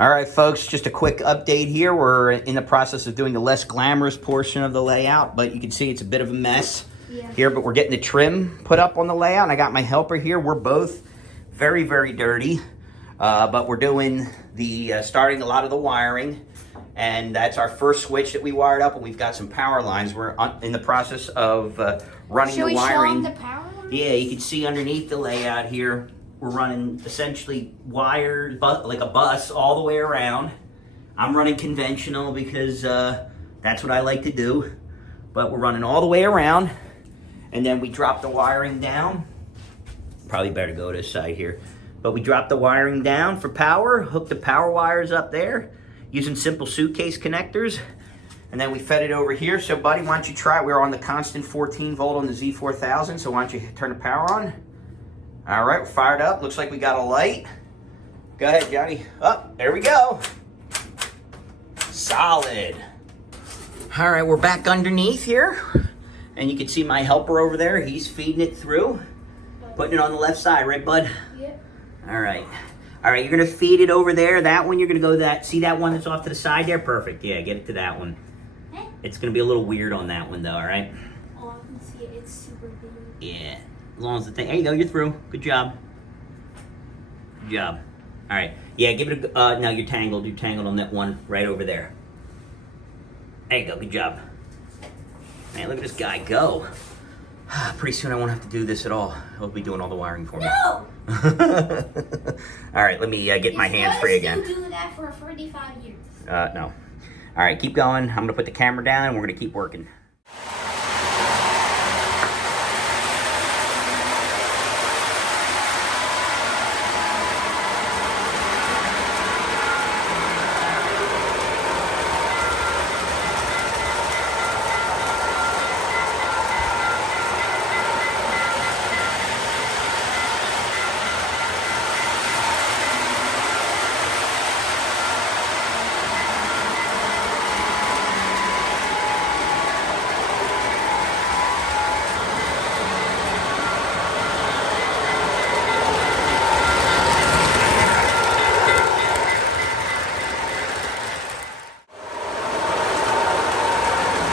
All right, folks, just a quick update here. We're in the process of doing the less glamorous portion of the layout, but you can see it's a bit of a mess here, but we're getting the trim put up on the layout. And I got my helper here. We're both very, very dirty, but we're doing the, starting a lot of the wiring, and that's our first switch that we wired up, and we've got some power lines. We're in the process of running the wiring. Should we show them the power lines? Yeah, you can see underneath the layout here. We're running essentially wires, like a bus, all the way around. I'm running conventional because that's what I like to do. But we're running all the way around. And then we drop the wiring down. Probably better go to this side here. But we drop the wiring down for power, hook the power wires up there using simple suitcase connectors. And then we fed it over here. So buddy, why don't you try it? We're on the constant 14 volt on the Z4000. So why don't you turn the power on? All right, we're fired up. Looks like we got a light. Go ahead, Johnny. Oh, there we go. Solid. All right, we're back underneath here. And you can see my helper over there. He's feeding it through. Putting it on the left side, right, bud? Yep. All right. All right, you're going to feed it over there. That one, you're going to go that. See that one that's off to the side there? Perfect. Yeah, get it to that one. It's going to be a little weird on that one, though, all right? Oh, I can see it. It's super big. Yeah. As long as the thing, there you go, you're through. Good job. Good job. All right. Yeah, give it a, no, you're tangled. You're tangled on that one right over there. There you go, good job. Man, look at this guy go. Pretty soon I won't have to do this at all. He'll be doing all the wiring for me. No! All right, let me get my hands free again. Still do that for 45 years. No. All right, keep going. I'm gonna put the camera down and we're gonna keep working.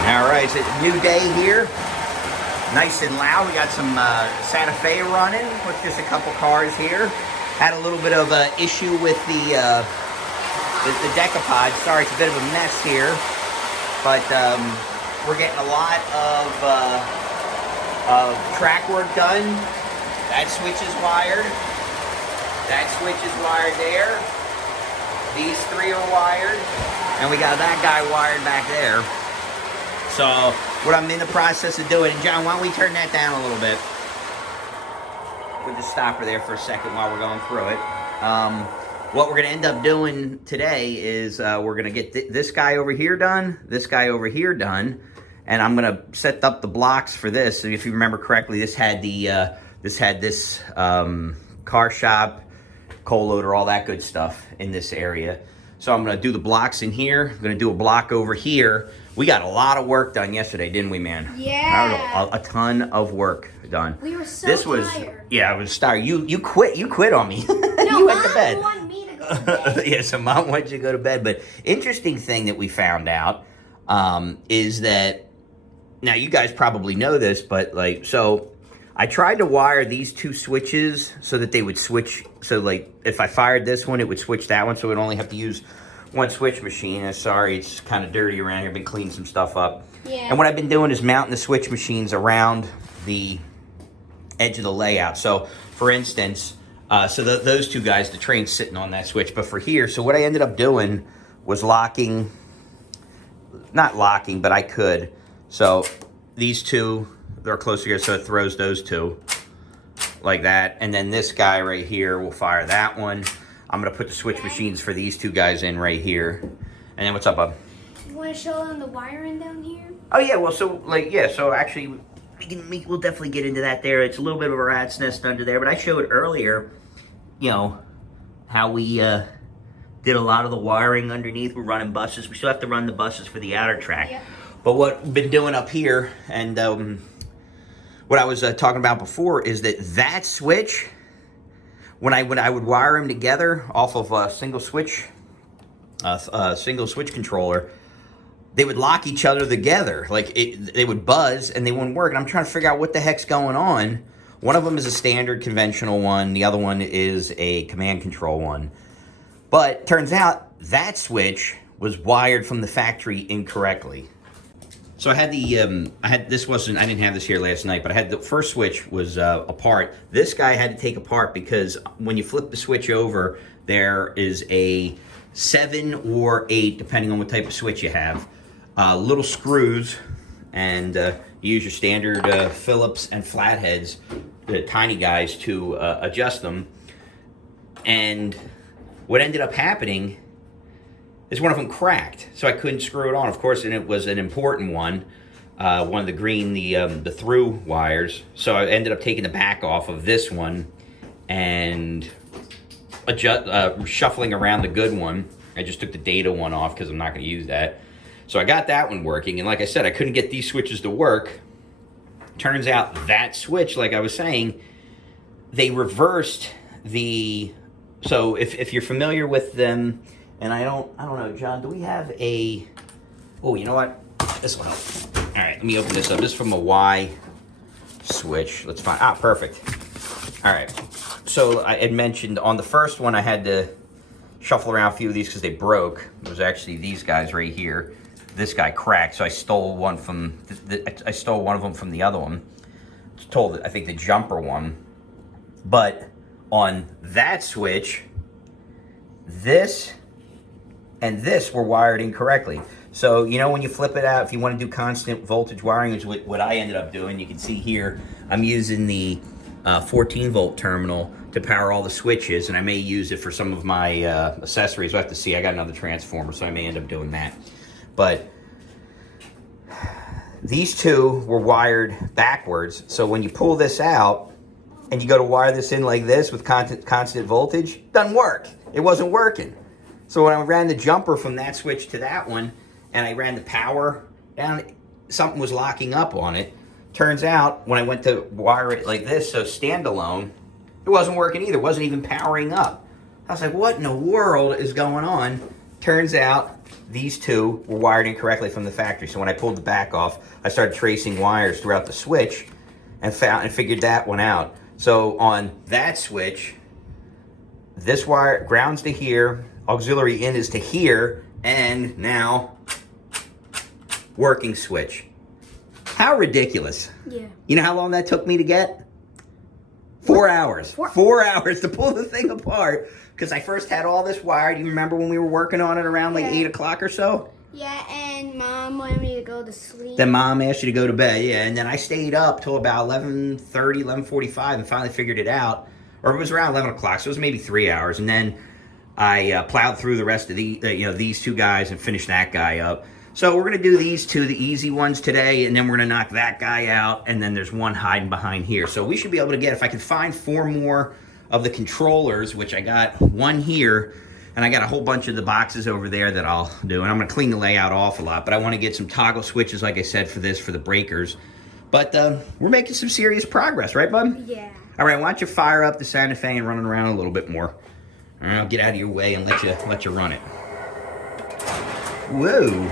All right, it's a new day here. Nice and loud. We got some Santa Fe running with just a couple cars here. Had a little bit of an issue with the decapod. Sorry, it's a bit of a mess here, but we're getting a lot of track work done. That switch is wired. That switch is wired there. These three are wired, and we got that guy wired back there. So, what I'm in the process of doing, and John, why don't we turn that down a little bit? We'll just stop her there for a second while we're going through it. What we're going to end up doing today is we're going to get this guy over here done, this guy over here done, and I'm going to set up the blocks for this. So if you remember correctly, this had this car shop, coal loader, all that good stuff in this area. So I'm going to do the blocks in here. I'm going to do a block over here. We got a lot of work done yesterday, didn't we, man? Yeah. A ton of work done. We were so tired. Yeah, I was tired. You quit on me. No, you went to bed. Mom wanted me to go to bed. Yeah, so Mom wanted you to go to bed. But interesting thing that we found out is that, now you guys probably know this, but like, so I tried to wire these two switches so that they would switch. So like, if I fired this one, it would switch that one, so we'd only have to use one switch machine. Sorry, it's kind of dirty around here. I've been cleaning some stuff up. Yeah. And what I've been doing is mounting the switch machines around the edge of the layout. So, for instance, those two guys, the train's sitting on that switch. But for here, so what I ended up doing was locking, not locking, but I could. So these two, they're closer here, so it throws those two like that. And then this guy right here will fire that one. I'm going to put the switch machines for these two guys in right here. And then what's up, bub? You want to show them the wiring down here? Oh, yeah. Well, so, like, yeah. So, actually, we'll definitely get into that there. It's a little bit of a rat's nest under there. But I showed earlier, you know, how we did a lot of the wiring underneath. We're running buses. We still have to run the buses for the outer track. Yep. But what we've been doing up here, and what I was talking about before, is that switch, when I would wire them together off of a single switch a single switch controller, they would lock each other together. Like they would buzz and they wouldn't work. And I'm trying to figure out what the heck's going on. One of them is a standard conventional one. The other one is a command control one. But turns out that switch was wired from the factory incorrectly. So I had the, I didn't have this here last night, but I had the first switch was apart. This guy had to take apart because when you flip the switch over, there is a 7 or 8, depending on what type of switch you have, little screws, and you use your standard Phillips and flatheads, the tiny guys, to adjust them. And what ended up happening is one of them cracked, so I couldn't screw it on, of course, and it was an important one, one of the green, the through wires. So I ended up taking the back off of this one and shuffling around the good one. I just took the data one off because I'm not going to use that. So I got that one working, and like I said, I couldn't get these switches to work. Turns out that switch, like I was saying, they reversed the... So if you're familiar with them, and I don't know, John, do we have a... Oh, you know what? This will help. All right, let me open this up. This is from a Y switch. Let's find... Ah, perfect. All right. So I had mentioned on the first one I had to shuffle around a few of these because they broke. It was actually these guys right here. This guy cracked, so I stole one from... I stole one of them from the other one. Stole, I think, the jumper one. But on that switch, this and this were wired incorrectly. So, you know, when you flip it out, if you want to do constant voltage wiring, which is what I ended up doing, you can see here, I'm using the 14 volt terminal to power all the switches, and I may use it for some of my accessories. We'll have to see. I got another transformer, so I may end up doing that. But these two were wired backwards, so when you pull this out and you go to wire this in like this with constant voltage, it doesn't work. It wasn't working. So when I ran the jumper from that switch to that one, and I ran the power down, something was locking up on it. Turns out, when I went to wire it like this, so standalone, it wasn't working either. It wasn't even powering up. I was like, what in the world is going on? Turns out, these two were wired incorrectly from the factory. So when I pulled the back off, I started tracing wires throughout the switch and figured that one out. So on that switch, this wire grounds to here, auxiliary in is to here, and now working switch. How ridiculous. Yeah. You know how long that took me to get? 4 hours. 4 hours to pull the thing apart. Because I first had all this wired. You remember when we were working on it around like 8 o'clock or so? Yeah, and Mom wanted me to go to sleep. Then Mom asked you to go to bed, yeah. And then I stayed up till about 11:30, 11:45 and finally figured it out. Or it was around 11 o'clock, so it was maybe 3 hours. And then I plowed through the rest of these two guys and finished that guy up. So we're going to do these two, the easy ones today, and then we're going to knock that guy out, and then there's one hiding behind here. So we should be able to get, if I can find 4 more of the controllers, which I got one here, and I got a whole bunch of the boxes over there that I'll do, and I'm going to clean the layout off a lot, but I want to get some toggle switches, like I said, for this, for the breakers. But we're making some serious progress, right, bud? Yeah. All right, why don't you fire up the Santa Fe and run it around a little bit more. All right, I'll get out of your way and let you run it. Whoa.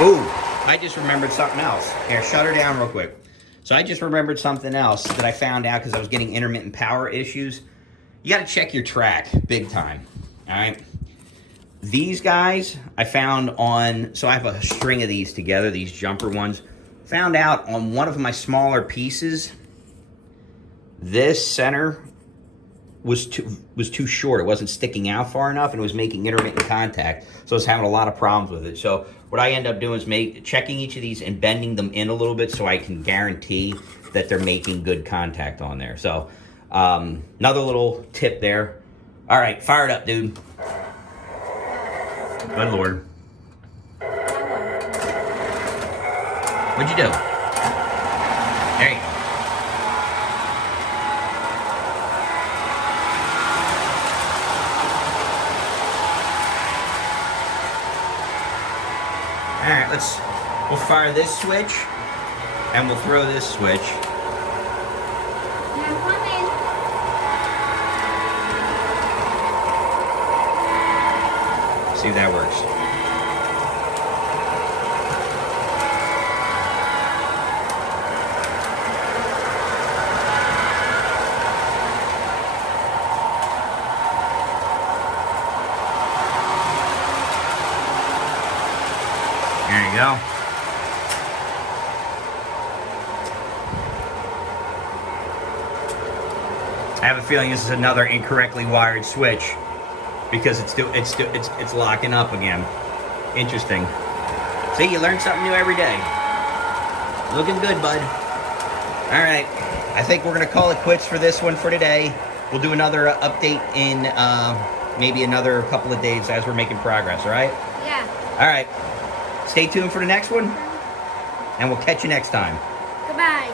Ooh, I just remembered something else. Here, shut her down real quick. So I just remembered something else that I found out because I was getting intermittent power issues. You got to check your track big time, all right? These guys I found on, so I have a string of these together, these jumper ones. Found out on one of my smaller pieces, this center was too short. It wasn't sticking out far enough, and it was making intermittent contact. So I was having a lot of problems with it. So what I end up doing is checking each of these and bending them in a little bit so I can guarantee that they're making good contact on there. So another little tip there. All right, fire it up, dude. Good Lord. What'd you do? There you go. All right, let's We'll fire this switch, and we'll throw this switch. I'm coming. See if that works. There you go. I have a feeling this is another incorrectly wired switch because it's locking up again. Interesting. See, you learn something new every day. Looking good, bud. All right, I think we're gonna call it quits for this one for today. We'll do another update in maybe another couple of days as we're making progress. All right? Yeah. All right. Stay tuned for the next one, and we'll catch you next time. Goodbye.